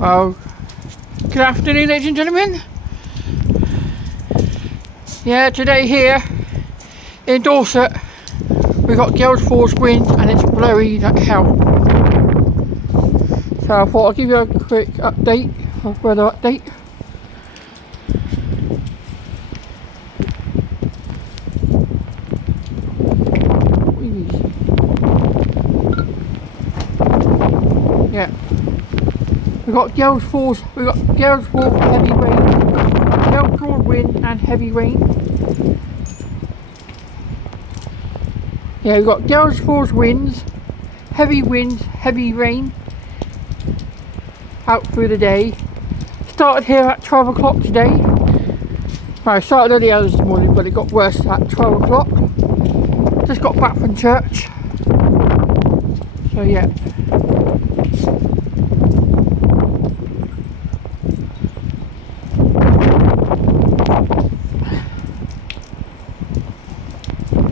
Well, good afternoon, ladies and gentlemen. Yeah, today here in Dorset we've got gales force wind and it's blowy like hell. So I thought I'll give you a quick update, weather update. Yeah. We've got gales force heavy rain, gale force wind and heavy rain. Yeah, we've got gales force winds, heavy rain out through the day. Started here at 12 o'clock today. Well, I started earlier this morning, but it got worse at 12 o'clock. Just got back from church. So yeah.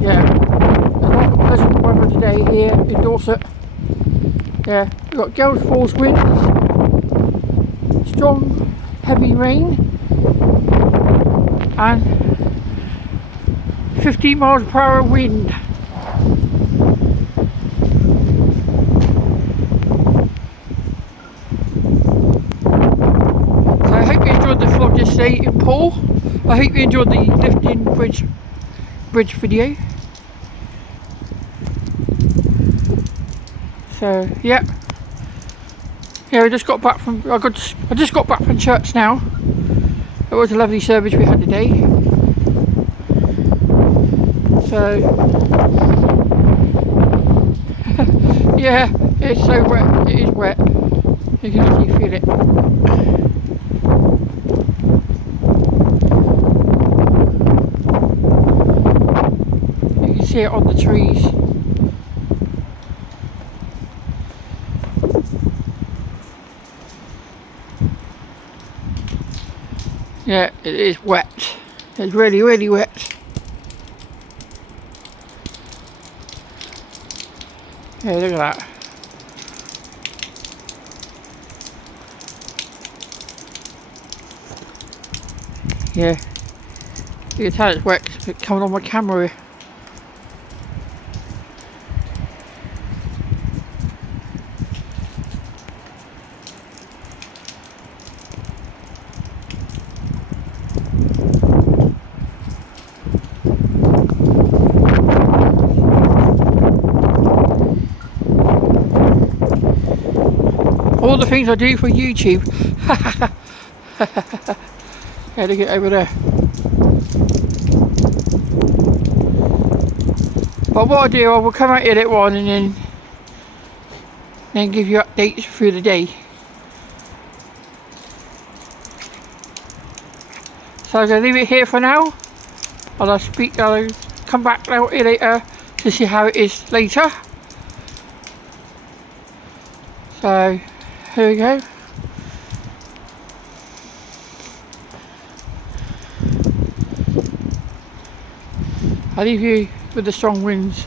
Yeah, there's not pleasant weather today here in Dorset. Yeah, we've got gales force winds, strong heavy rain and 50 miles per hour wind. So I hope you enjoyed the vlog yesterday in Paul. I hope you enjoyed the lifting bridge video. So yeah, we just got back from I just got back from church now. It was a lovely service we had today. So yeah, it's so wet. It is wet. You can actually feel it. You can see it on the trees. Yeah, it is wet. It's really, really wet. Yeah, look at that. Yeah, you can tell it's wet. It's coming on my camera here. All the things I do for YouTube. Yeah, look at it over there. But what I do, I will come out here at one and then give you updates through the day. So I'm going to leave it here for now. And I'll come back out here later to see how it is later. So here we go. I'll leave you with the strong winds.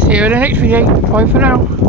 See you in the next video. Bye for now.